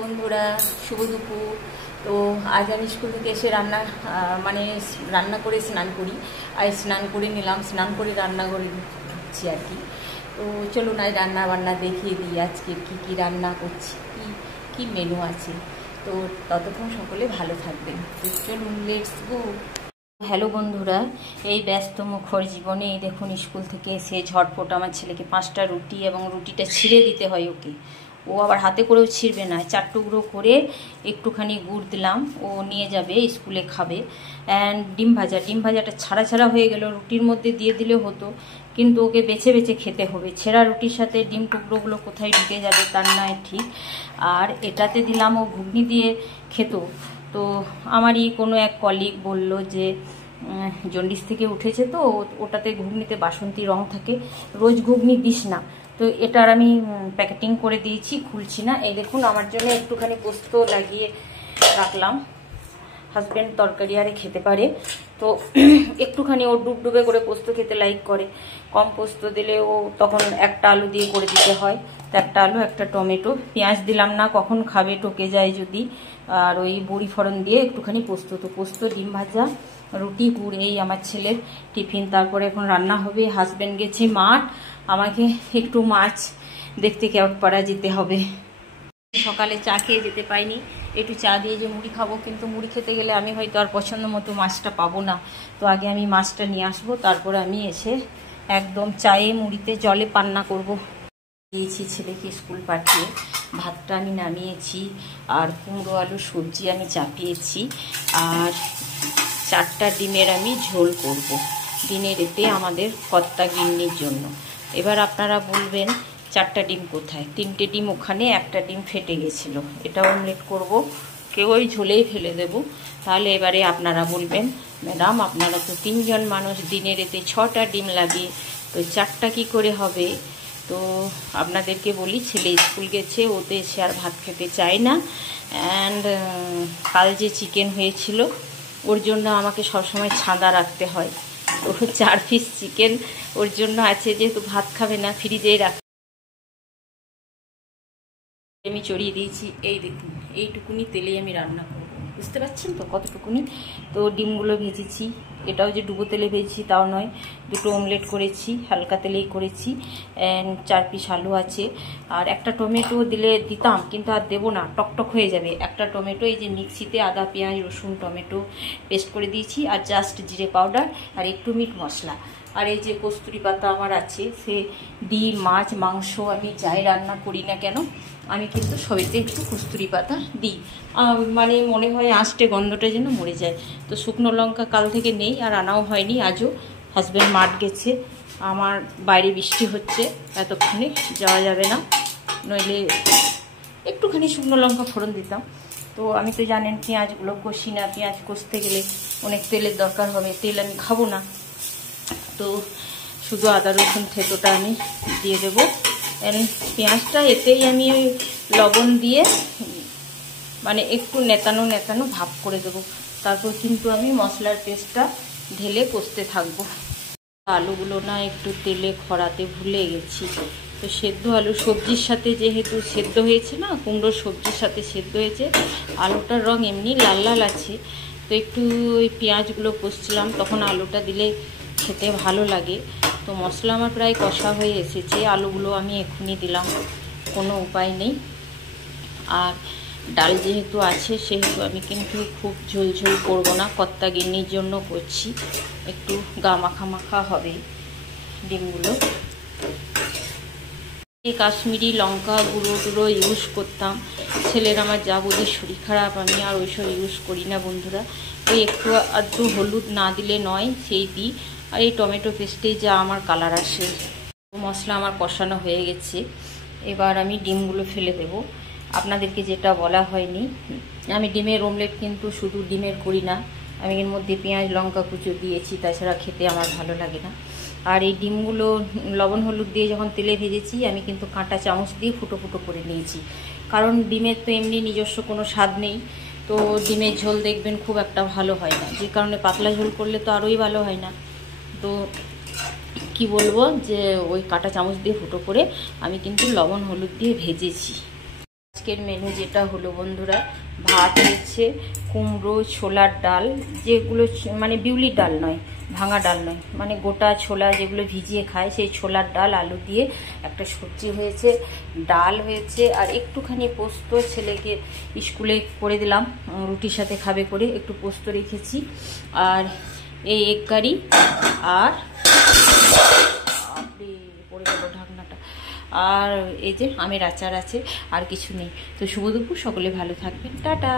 বন্ধুরা শুভ দুপুর। তো আজ আমি স্কুল থেকে এসে রান্না করে স্নান করি। আর স্নান করে নিলাম, স্নান করে রান্না করে ঢুকছি আর কি। তো চলুন আজ রান্না বান্না দেখিয়ে দিই আজকে কি রান্না করছি, কি মেনু আছে। তো ততক্ষণ সকলে ভালো থাকবেন। তো চলুন লেটস গো। হ্যালো বন্ধুরা, এই ব্যস্ত মুখর জীবনে এই দেখুন স্কুল থেকে এসে ঝটপট আমার ছেলেকে 5টা রুটি এবং রুটিটা ছিঁড়ে দিতে হয় ওকে। ও আবার হাতে করেও ছিঁড়বে না, 4 টুকরো করে একটুখানি গুড় দিলাম, ও নিয়ে যাবে স্কুলে খাবে। অ্যান্ড ডিম ভাজাটা ছাড়া হয়ে গেল, রুটির মধ্যে দিয়ে দিলে হতো, কিন্তু ওকে বেছে বেছে খেতে হবে। ছেঁড়া রুটির সাথে ডিম টুকরোগুলো কোথায় ঢুকে যাবে তার নয় ঠিক। আর এটাতে দিলাম, ও ঘুগনি দিয়ে খেত। তো আমারই কোনো এক কলিগ বলল যে জন্ডিস থেকে উঠেছে, তো ওটাতে ঘুগনিতে বাসন্তী রং থাকে, রোজ ঘুগনি দিস না। তো এটার আমি প্যাকেটিং করে দিয়েছি, খুলছি না। এই দেখুন আমার জন্য একটুখানি পোস্ত লাগিয়ে রাখলাম, হাজব্যান্ড তরকারি আরে খেতে পারে। তো একটুখানি ও ডুবডুবে করে পোস্ত খেতে লাইক করে, কম পোস্ত দিলে ও তখন একটা আলু দিয়ে করে দিতে হয়। তো একটা আলু, একটা টমেটো, পেঁয়াজ দিলাম না, কখন খাবে টকে যায় যদি। আর ওই বড়ি ফোড়ন দিয়ে একটুখানি পোস্ত। তো পোস্ত, ডিম ভাজা, রুটি, গুড়, এই আমার ছেলের টিফিন। তারপরে এখন রান্না হবে। হাজব্যান্ড গেছে মাঠ, আমাকে একটু মাছ দেখতে কেওটপাড়া যেতে হবে। সকালে চা খেয়ে যেতে পাইনি, একটু চা দিয়ে যে মুড়ি খাবো, কিন্তু মুড়ি খেতে গেলে আমি হয়তো আর পছন্দ মতো মাছটা পাবো না। তো আগে আমি মাছটা নিয়ে আসবো, তারপরে আমি এসে একদম চায়ে মুড়িতে জলে পান্না করব। দিয়েছি ছেলেকে স্কুল পাঠিয়ে, ভাতটা আমি নামিয়েছি, আর কুমড়ো আলু সবজি আমি চাপিয়েছি, আর 4টা ডিমের আমি ঝোল করব দিনের এতে আমাদের কর্তা গিন্নির জন্য। এবার আপনারা বলবেন 4টা ডিম কোথায়? 3টে ডিম ওখানে, একটা ডিম ফেটে গেছিলো, এটা অমলেট করব, কেউ ওই ঝোলেই ফেলে দেব। তাহলে এবারে আপনারা বলবেন ম্যাডাম আপনারা তো 3 জন মানুষ, দিনের এতে 6টা ডিম লাগে, তো 4টা কী করে হবে? তো আপনাদেরকে বলি, ছেলে স্কুল গেছে, ওতে সে আর ভাত খেতে চায় না। অ্যান্ড কাল যে চিকেন হয়েছিল ওর জন্য আমাকে সবসময় ছাদা রাখতে হয়। তো 4 পিস চিকেন ওর জন্য আছে, যেহেতু ভাত খাবে না ফ্রিজেই রাখ আমি চড়িয়ে দিয়েছি। এই দেখুন এইটুকুনি তেলেই আমি রান্না করব, বুঝতে পারছেন তো কতটুকুনি। তো ডিমগুলো ভেজেছি, এটাও যে ডুবো তেলে ভেজেছি তাও নয়, 2টো অমলেট করেছি, হালকা তেলেই করেছি। 4 পিস আলু আছে, আর একটা টমেটো দিতাম, কিন্তু আর দেবো না, টকটক হয়ে যাবে। একটা টমেটো এই যে মিক্সিতে আদা পেঁয়াজ রসুন টমেটো পেস্ট করে দিয়েছি, আর জাস্ট জিরে পাউডার আর একটু মিট মশলা। আর এই যে কস্তুরি পাতা আমার আছে, সে ডিম মাছ মাংস আমি যাই রান্না করি না কেন, আমি কিন্তু সবেতে একটু কস্তুরি পাতা দিই। মানে মনে হয় আঁশটে গন্ধটা যেন মরে যায়। তো শুকনো লঙ্কা কাল থেকে নেই, আর আনাও হয়নি আজও। হাজব্যান্ড মাঠ গেছে, আমার বাইরে বৃষ্টি হচ্ছে, এতক্ষণে যাওয়া যাবে না, নইলে একটুখানি শুকনো লঙ্কা ফোড়ন দিতাম। তো আমি তো জানেন পেঁয়াজগুলো কষি না, পেঁয়াজ কষতে গেলে অনেক তেলের দরকার হবে, তেল আমি খাবো না। তো শুধু আদা রসুন থেতোটা আমি দিয়ে দেবো। পেঁয়াজটা এতেই আমি ওই লবণ দিয়ে মানে একটু নেতানো ভাপ করে দেবো। তারপর কিন্তু আমি মশলার পেস্টটা ঢেলে কষতে থাকবো। আলুগুলো না একটু তেলে খড়াতে ভুলে গেছি। তো সেদ্ধ আলু সবজির সাথে যেহেতু সেদ্ধ হয়েছে না, কুমড়োর সবজির সাথে সেদ্ধ হয়েছে, আলুটার রং এমনি লাল লাল আছে। তো একটু ওই পেঁয়াজগুলো কষছিলাম, তখন আলুটা দিলে খেতে ভালো লাগে। তো মশলা আমার প্রায় কষা হয়ে এসেছে, আলুগুলো আমি এক্ষুনি দিলাম, কোনো উপায় নেই। আর ডাল যেহেতু আছে সেহেতু আমি কিন্তু খুব ঝোল করবো না, কর্তা গিন্নির জন্য করছি, একটু গা মাখা হবে ডিমগুলো। কাশ্মীরি লঙ্কা গুঁড়ো ইউজ করতাম, ছেলের আমার যা বুঝি শরীর খারাপ, আমি আর ওইসব ইউজ করি না বন্ধুরা। ওই একটু আধটু হলুদ না দিলে নয়, সেই দিই। আর এই টমেটো পেস্টে যা আমার কালার আসে। মশলা আমার কষানো হয়ে গেছে, এবার আমি ডিমগুলো ফেলে দেব। আপনাদেরকে যেটা বলা হয়নি, আমি ডিমের অমলেট কিন্তু শুধু ডিমের করি না, আমি এর মধ্যে পেঁয়াজ লঙ্কা কুচো দিয়েছি, তাছাড়া খেতে আমার ভালো লাগে না। আর এই ডিমগুলো লবণ হলুদ দিয়ে যখন তেলে ভেজেছি, আমি কিন্তু কাঁটা চামচ দিয়ে ফুটো করে নিয়েছি, কারণ ডিমের তো এমনি নিজস্ব কোনো স্বাদ নেই। তো ডিমের ঝোল দেখবেন খুব একটা ভালো হয় না, যে কারণে পাতলা ঝোল করলে তো আরোই ভালো হয় না। তো কি বলবো, যে ওই কাঁটা চামচ দিয়ে ফুটো করে আমি কিন্তু লবণ হলুদ দিয়ে ভেজেছি। আজকে আজকের মেনু যেটা হলো বন্ধুরা, ভাত হয়েছে, কুমড়ো, ছোলার ডাল, যেগুলো মানে বিউলির ডাল নয়, ভাঙা ডাল নয়, মানে গোটা ছোলা যেগুলো ভিজিয়ে খায়, সেই ছোলার ডাল আলু দিয়ে একটা সবজি হয়েছে, ডাল হয়েছে, আর একটুখানি পোস্ত ছেলেকে স্কুলে করে দিলাম, রুটির সাথে খাবে করে একটু পোস্ত রেখেছি, আর এই এগ কারি, আর পড়ে গেল ঢাকনাটা, আর এই যে আমের আচার আছে, আর কিছু নেই। তো শুভ দুপুর, সকলে ভালো থাকবেন, টাটা।